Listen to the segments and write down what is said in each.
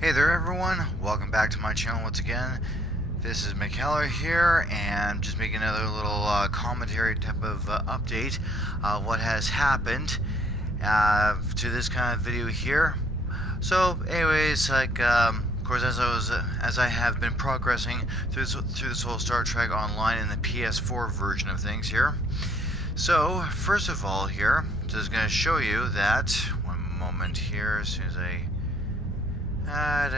Hey there everyone, welcome back to my channel once again. This is McKellar here, and just making another little commentary type of update what has happened to this kind of video here. So anyways, of course, as I have been progressing through this whole Star Trek Online in the PS4 version of things here. So first of all here, just going to show you that, one moment here, as soon as I Oh,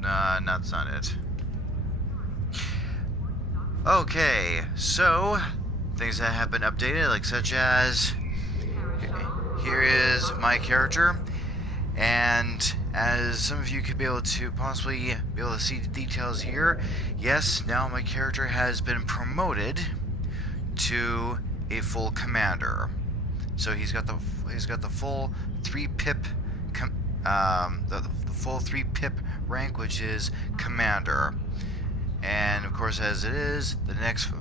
nah, that's not it. Okay, so things that have been updated, like such as here is my character, and as some of you could be able to possibly be able to see the details here, yes, now my character has been promoted to a full commander. So he's got the full 3 pip the full 3 pip rank, which is commander. And of course, as it is, the next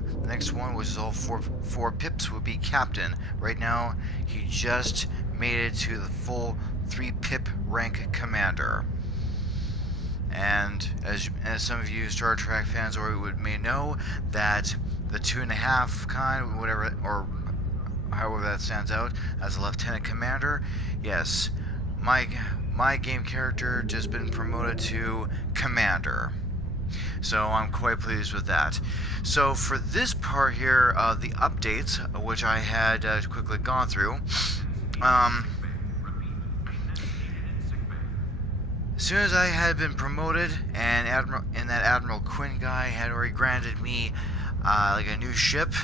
one, which is all four pips, would be captain. Right now, he just made it to the full 3 pip rank commander. And as some of you Star Trek fans may know, that the 2.5 kind, whatever, or however that stands out, as a lieutenant commander, yes, my game character just been promoted to commander. So I'm quite pleased with that. So for this part here, the updates, which I had quickly gone through, as soon as I had been promoted, and that Admiral Quinn guy had already granted me like a new ship.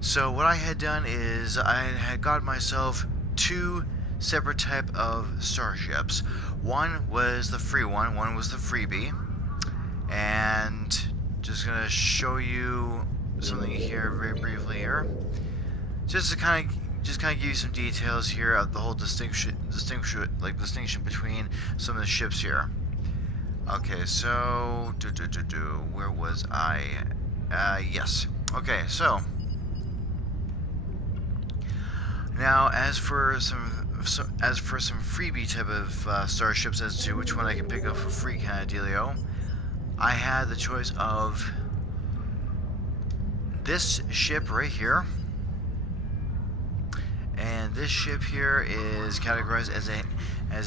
So what I had done is I had got myself 2 separate type of starships. One was the free one was the freebie. And just gonna show you something here very briefly here. Just to kind of give you some details here of the whole distinction between some of the ships here. Okay, so where was I? Yes. Okay, so now as for some freebie type of starships, as to which one I can pick up for free kind of dealio, I had the choice of this ship right here, and this ship here is categorized as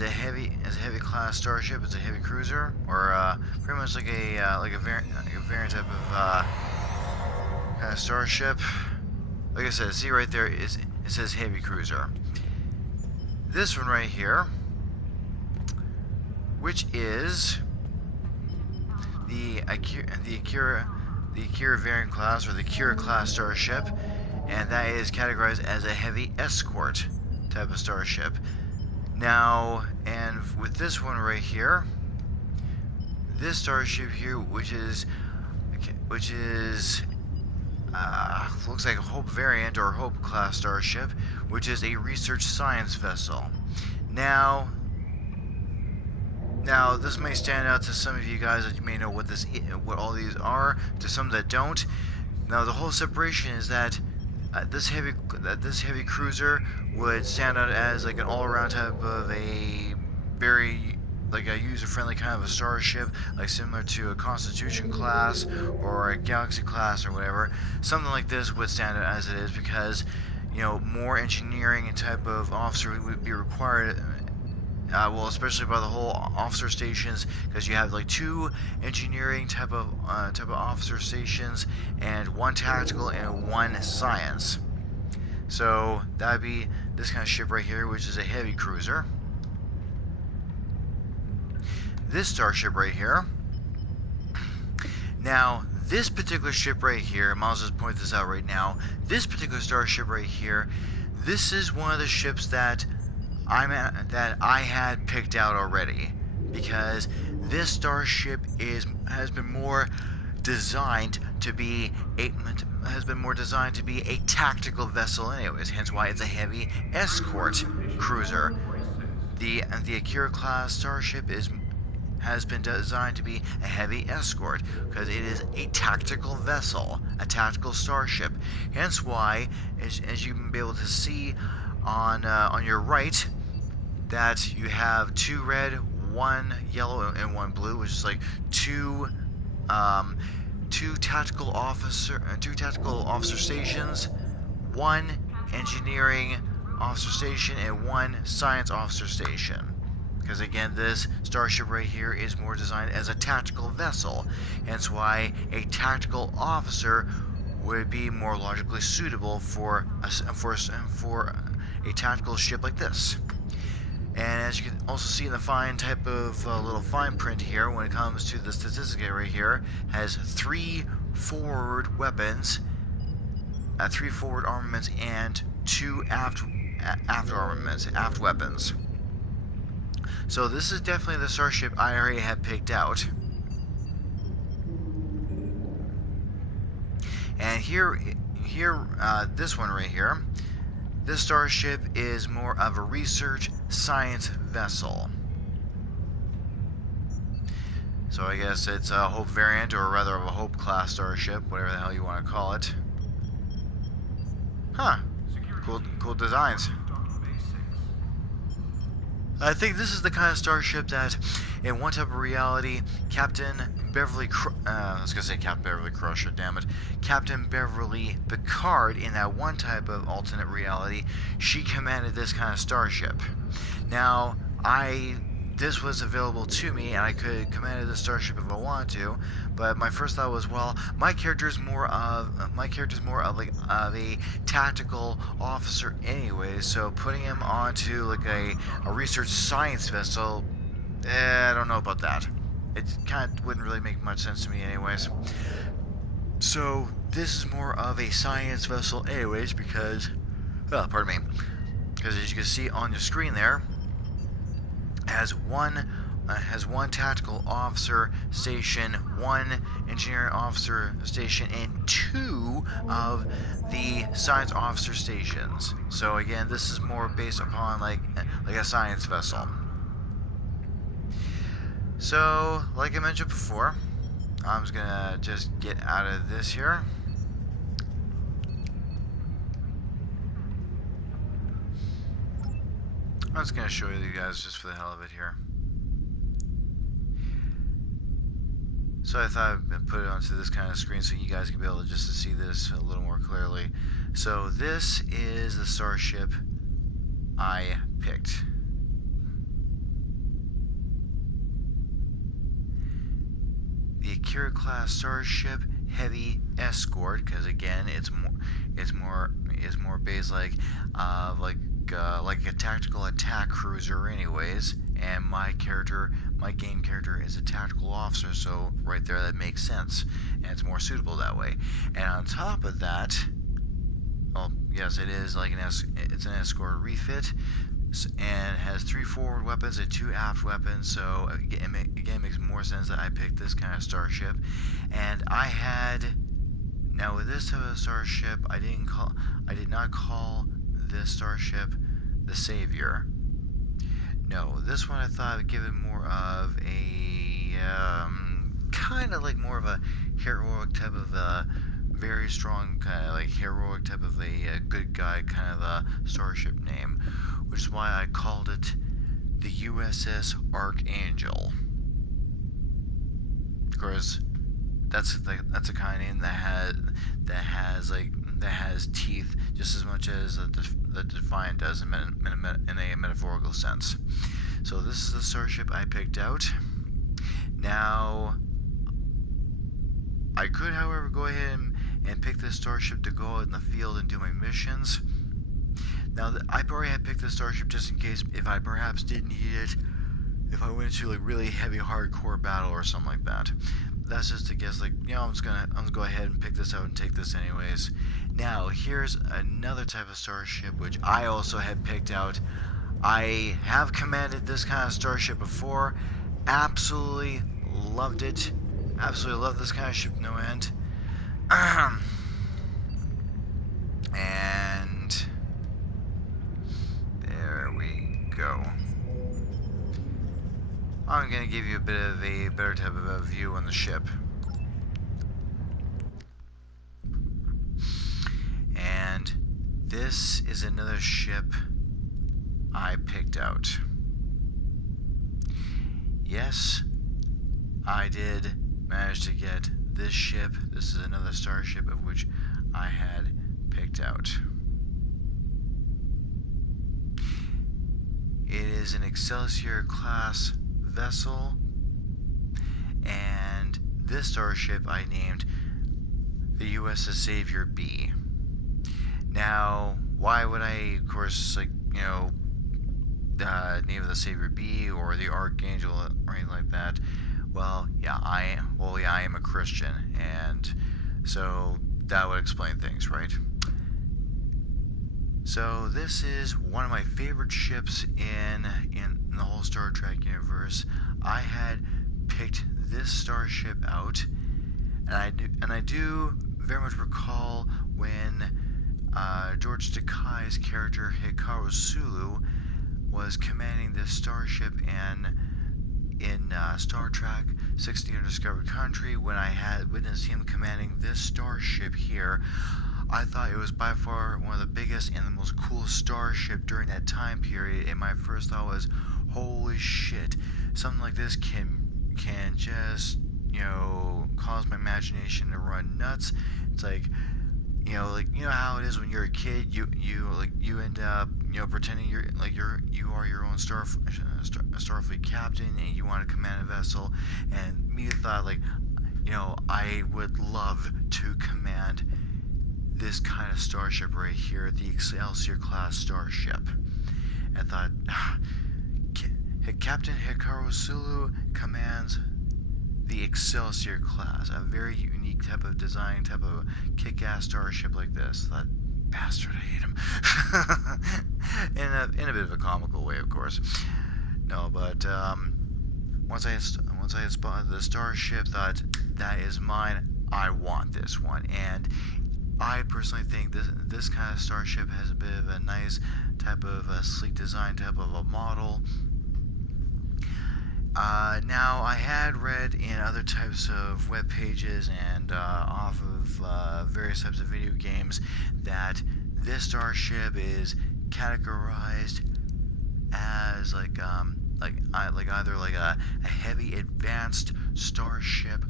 a heavy class starship. It's a heavy cruiser, or pretty much like a variant type of kind of starship. Like I said, see right there, it says heavy cruiser. This one right here, which is the Akira variant class, or the Akira class starship, and that is categorized as a heavy escort type of starship. Now, and with this one right here, this starship here, which is looks like a Hope variant or Hope class starship, which is a research science vessel. Now this may stand out to some of you guys that you may know what all these are. To some that don't. Now the whole separation is that this heavy cruiser would stand out as like an all-around type of a very like a user-friendly kind of a starship, like similar to a Constitution class or a Galaxy class or whatever. Something like this would stand out as it is, because more engineering and type of officer would be required. Well, especially by the whole officer stations, because you have like 2 engineering type of officer stations, and 1 tactical and 1 science. So that'd be this kind of ship right here, which is a heavy cruiser. This starship right here. Now, this particular ship right here, I'll just point this out right now. This particular starship right here, this is one of the ships that I had picked out already, because this starship has been more designed to be a tactical vessel anyways, hence why it's a heavy escort cruiser. The Akira class starship has been designed to be a heavy escort, because it is a tactical vessel, a tactical starship. Hence why, as you can be able to see on your right, that you have 2 red, 1 yellow, and 1 blue, which is like two um, two tactical officer stations, 1 engineering officer station, and 1 science officer station. Because again, this starship right here is more designed as a tactical vessel, hence why a tactical officer would be more logically suitable for a tactical ship like this. And as you can also see in the fine type of little fine print here, when it comes to the statistic area here, has 3 forward weapons, 3 forward armaments, and 2 aft weapons. So this is definitely the starship I already had picked out. And this one right here, this starship is more of a research science vessel. So I guess it's a Hope variant, or rather of a Hope class starship, whatever the hell you want to call it. Huh. Cool designs. I think this is the kind of starship that, in one type of reality, Captain Beverly Crusher, damn it. Captain Beverly Picard, in that one type of alternate reality, she commanded this kind of starship. Now, this was available to me, and I could command the starship if I wanted to. But my first thought was, well, my character's more of a tactical officer anyway. So putting him onto like a research science vessel, I don't know about that. It kind of wouldn't really make much sense to me, anyways. So this is more of a science vessel, anyways, because, pardon me, because as you can see on your screen there, has one tactical officer station, 1 engineering officer station, and 2 of the science officer stations. So again, this is more based upon like a science vessel. So, like I mentioned before, I'm just gonna get out of this here. I'm just gonna show you guys just for the hell of it here. So I thought I'd put it onto this kind of screen so you guys can be able to just to see this a little more clearly. So this is the starship I picked. The Akira class starship heavy escort, because again it's more based like a tactical attack cruiser anyways, and my game character is a tactical officer, so right there that makes sense, and it's more suitable that way. And on top of that, well, yes, it is like it's an escort refit, and has 3 forward weapons and 2 aft weapons, so again it makes more sense that I picked this kind of starship. And now with this type of starship, I did not call this starship the Savior. No, this one I thought I'd give it more of a kind of like more of a heroic type of very strong kind of like heroic type of a good guy kind of a starship name, which is why I called it the USS Archangel. Of course, that's a kind of name that has teeth just as much as the Defiant does in a metaphorical sense. So this is the starship I picked out. Now, I could, however, go ahead and pick this starship to go out in the field and do my missions. Now, I already had picked this starship just in case if I perhaps did need it, if I went into like really heavy hardcore battle or something like that. That's just a guess, like, you know, I'm just gonna go ahead and pick this out and take this anyways. Now, here's another type of starship which I also had picked out. I have commanded this kind of starship before. Absolutely loved it. Absolutely love this kind of ship, no end. And there we go. I'm going to give you a bit of a better type of a view on the ship. And this is another ship I picked out. yes, I did manage to get this ship. This is another starship of which I had picked out. It is an Excelsior class vessel, and this starship I named the USS Savior B. Now, why would I, of course, name of the Savior B or the Archangel or anything like that? Well, I am a Christian, and so that would explain things, right? So this is one of my favorite ships in the whole Star Trek universe. I had picked this starship out, and I do very much recall when George Takei's character Hikaru Sulu was commanding this starship in Star Trek 16 Undiscovered Country. When I had witnessed him commanding this starship here, I thought it was by far one of the biggest and the most coolest starship during that time period, and my first thought was, holy shit, something like this can just, cause my imagination to run nuts. It's like, how it is when you're a kid, you end up, pretending you are your own Starfleet captain, and you want to command a vessel, and me thought, I would love to command this kind of starship right here, the Excelsior class starship. I thought, Captain Hikaru Sulu commands the Excelsior class, a very unique type of design, type of kick-ass starship like this. That bastard, I hate him. in a bit of a comical way, of course. No, but once I had spotted the starship, thought, that is mine. I want this one, and I personally think this kind of starship has a bit of a nice type of a sleek design, type of a model. Now, I had read in other types of web pages and off of various types of video games that this starship is categorized as either like a heavy advanced starship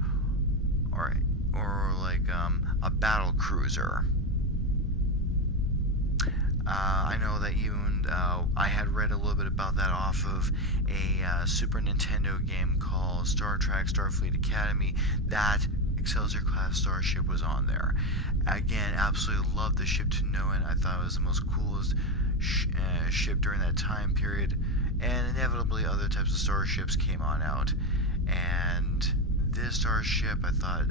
or a battle cruiser. I know that even I had read a little bit about that off of a Super Nintendo game called Star Trek Starfleet Academy. That Excelsior class starship was on there. Again, absolutely loved the ship to know it. I thought it was the most coolest ship during that time period, and inevitably other types of starships came on out. And this starship, I thought,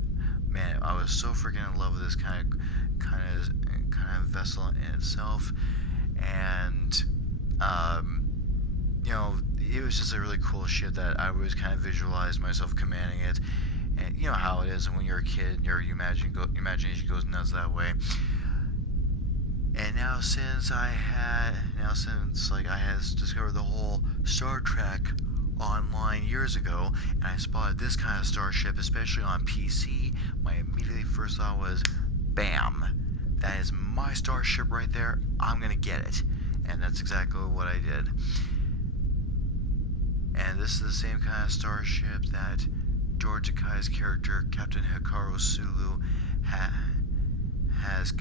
man, I was so freaking in love with this kind of vessel in itself, and it was just a really cool ship that I always kind of visualized myself commanding it. And you know how it is when you're a kid, your imagination goes nuts that way. And now since I had discovered the whole Star Trek online years ago, and I spotted this kind of starship, especially on PC, my immediately first thought was, bam, that is my starship right there. I'm gonna get it. And that's exactly what I did. And this is the same kind of starship that George Takei's character, Captain Hikaru Sulu, has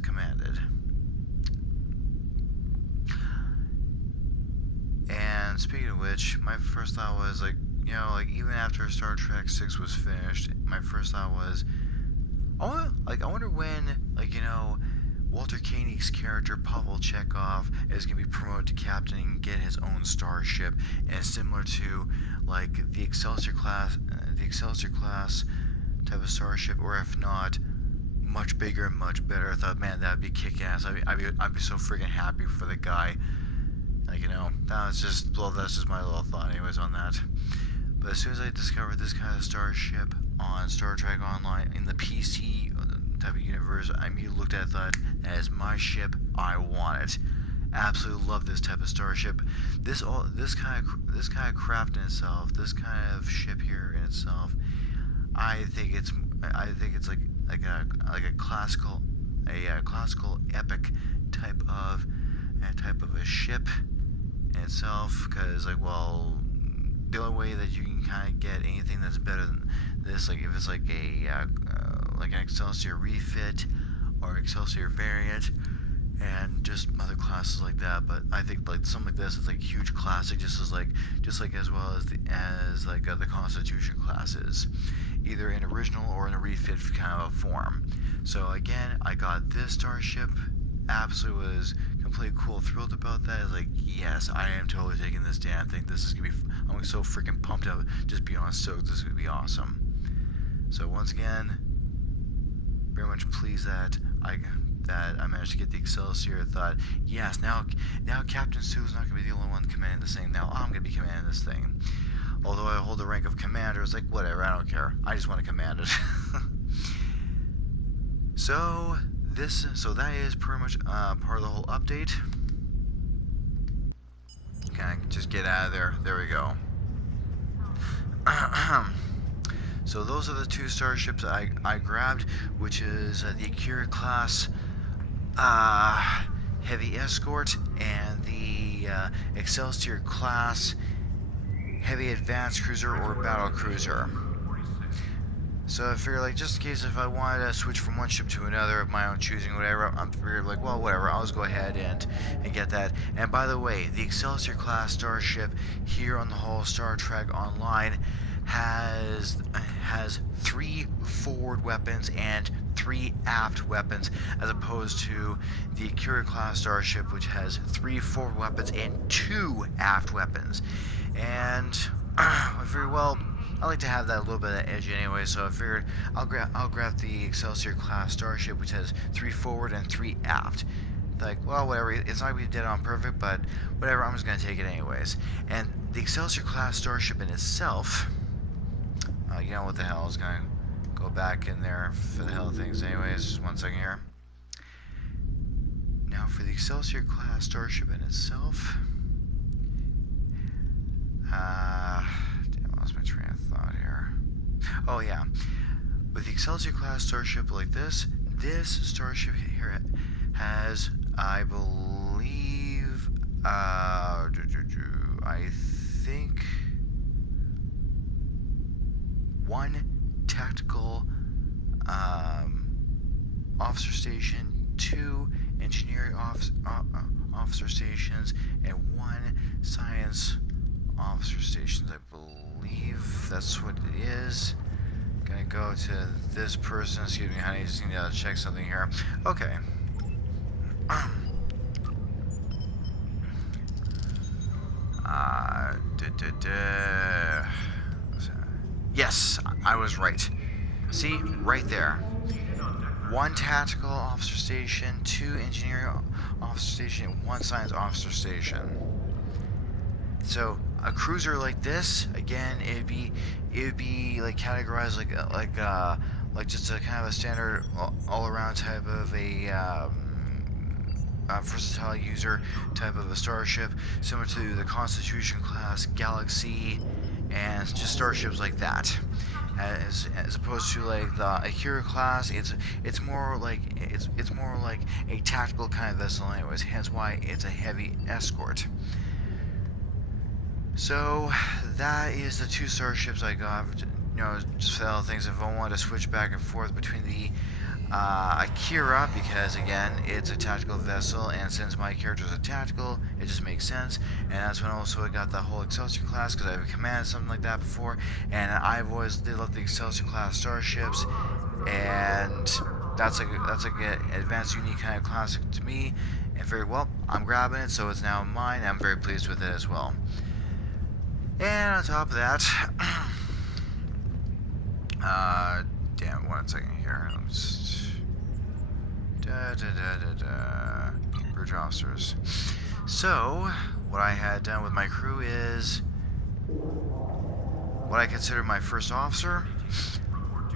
commanded. And speaking of which, my first thought was even after Star Trek 6 was finished, my first thought was, I wonder when, Walter Koenig's character Pavel Chekhov is gonna be promoted to captain and get his own starship, and similar to the Excelsior class type of starship, or if not, much bigger and much better. I thought, man, that'd be kick-ass. I'd be so freaking happy for the guy. That's just my little thought, anyways, on that. But as soon as I discovered this kind of starship on Star Trek Online in the PC type of universe, I immediately looked at it and thought, that is my ship, I want it. Absolutely love this type of starship. This kind of craft in itself, this kind of ship here in itself, I think it's like a classical epic type of a ship in itself, because the only way that you can kind of get anything that's better than this, like if it's like like an Excelsior refit or Excelsior variant, and just other classes like that. But I think like something like this is like huge classic, just like as well as the Constitution classes, either in original or in a refit kind of a form. So again, I got this Starship. Absolutely was completely cool, thrilled about that. I was like, yes, I am totally taking this damn thing. This is gonna be. I'm so freaking pumped up. Just beyond stoked. This is gonna be awesome. So once again, very much pleased that I managed to get the Excelsior. I thought, yes, now Captain Sue's not gonna be the only one commanding this thing. Now I'm gonna be commanding this thing. Although I hold the rank of commander, it's like whatever. I don't care. I just want to command it. So that is pretty much part of the whole update. Can I just get out of there? There we go. So those are the two starships I grabbed, which is the Akira class heavy escort and the Excelsior class heavy advanced cruiser or battle cruiser. So I figured, like, just in case if I wanted to switch from one ship to another of my own choosing, whatever, I figured, like, well, whatever, I'll just go ahead and get that. And by the way, the Excelsior class starship here on the whole Star Trek Online has 3 forward weapons and 3 aft weapons, as opposed to the Akira class starship, which has 3 forward weapons and 2 aft weapons. And I figured, well, I like to have that a little bit of edge anyway, so I figured I'll grab the Excelsior class starship, which has 3 forward and 3 aft. Like, well, whatever, it's not gonna be dead on perfect, but whatever, I'm just gonna take it anyways. And the Excelsior class starship in itself, you know what the hell, I was gonna go back in there for the hell of things anyways. Just 1 second here. Now for the Excelsior class starship in itself, damn, I lost my train of thought here. Oh yeah, with the Excelsior class starship like this starship here has, I believe, I think 1 tactical officer station, 2 engineering officer stations, and 1 science officer stations. I believe that's what it is. Gonna go to this person. Excuse me, honey. Just need to check something here. Okay. Yes, I was right. See, right there. 1 tactical officer station, 2 engineering officer station, and 1 science officer station. So a cruiser like this, again, it would be like categorized like just a kind of a standard all-around type of a versatile user type of a starship, similar to the Constitution class, Galaxy, and just starships like that. As opposed to like the Akira class, it's more like a tactical kind of vessel, anyways. Hence why it's a heavy escort. So that is the 2 starships I got. You know, just for all things, if I wanted to switch back and forth between the Akira, because again, it's a tactical vessel, and since my character is a tactical, it just makes sense. And that's when also I got the whole Excelsior class, because I've commanded something like that before, and I've always did love the Excelsior class starships, and that's like an advanced, unique kind of classic to me. And very well, I'm grabbing it, so it's now mine. And I'm very pleased with it as well. And on top of that, damn, 1 second here. Let's bridge officers. So, what I had done with my crew is what I consider my first officer.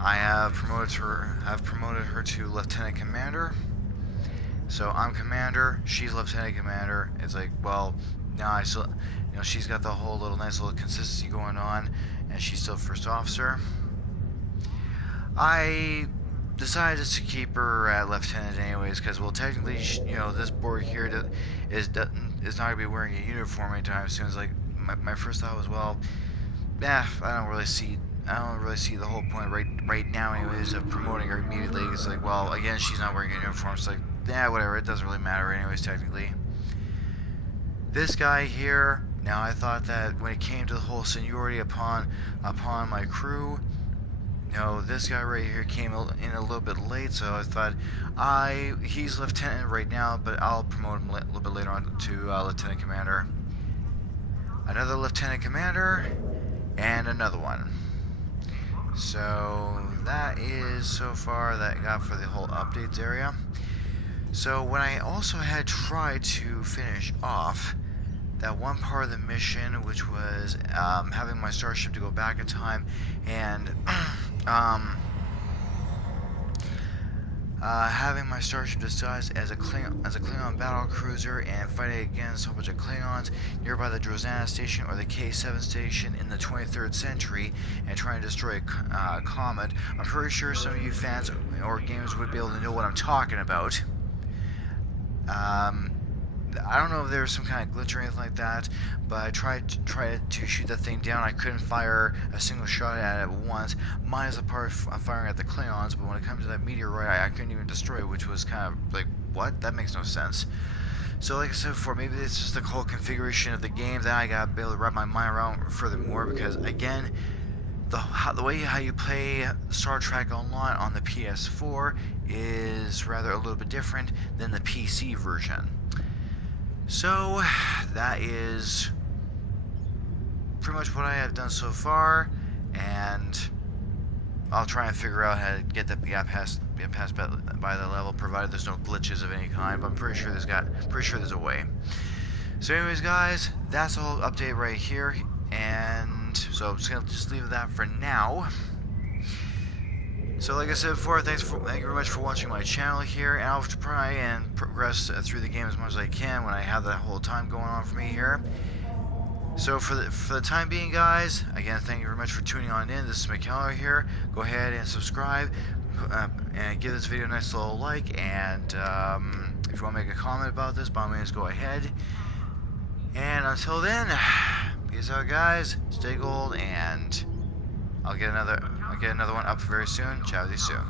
I have promoted her to lieutenant commander. So I'm commander, she's lieutenant commander. It's like, well, now I still, you know, she's got the whole little nice little consistency going on, and she's still first officer. I decided to keep her at lieutenant anyways, because, well, technically, you know, this board here is not going to be wearing a uniform anytime soon. It's like, my first thought was, well, I don't really see the whole point right now, anyways, of promoting her immediately. It's like, well, again, she's not wearing a uniform. It's like, yeah, whatever. It doesn't really matter, anyways, technically. This guy here. Now, I thought that when it came to the whole seniority upon my crew, this guy right here came in a little bit late, so I thought he's lieutenant right now, but I'll promote him a little bit later on to lieutenant commander. Another lieutenant commander, and another one. So that is so far that I got for the whole updates area. So when I also had tried to finish off that one part of the mission, which was having my starship to go back in time and having my starship disguised as a Klingon battle cruiser and fighting against a whole bunch of Klingons nearby the Drozana station or the K7 station in the 23rd century and trying to destroy a comet. I'm pretty sure some of you fans or gamers would be able to know what I'm talking about. I don't know if there was some kind of glitch or anything like that, but I tried to shoot that thing down. I couldn't fire a single shot at it once, minus the part of firing at the Klingons, but when it comes to that meteorite, I couldn't even destroy it, which was kind of like, what? That makes no sense. So like I said before, maybe it's just the whole configuration of the game that I gotta be able to wrap my mind around furthermore, because again, the way how you play Star Trek Online on the PS4 is rather a little bit different than the PC version. So that is pretty much what I have done so far, and I'll try and figure out how to get past by the level, provided there's no glitches of any kind. But I'm pretty sure there's a way. So anyways, guys, that's the whole update right here, and so I'm just gonna leave it that for now. So like I said before, thank you very much for watching my channel here, and I'll try and progress through the game as much as I can when I have that whole time going on for me here. So for the time being, guys, again, thank you very much for tuning on in. This is McKellar here. Go ahead and subscribe, and give this video a nice little like, and if you want to make a comment about this, by all means, go ahead. And until then, peace out, guys. Stay gold, and I'll get another one up very soon. Ciao with you soon.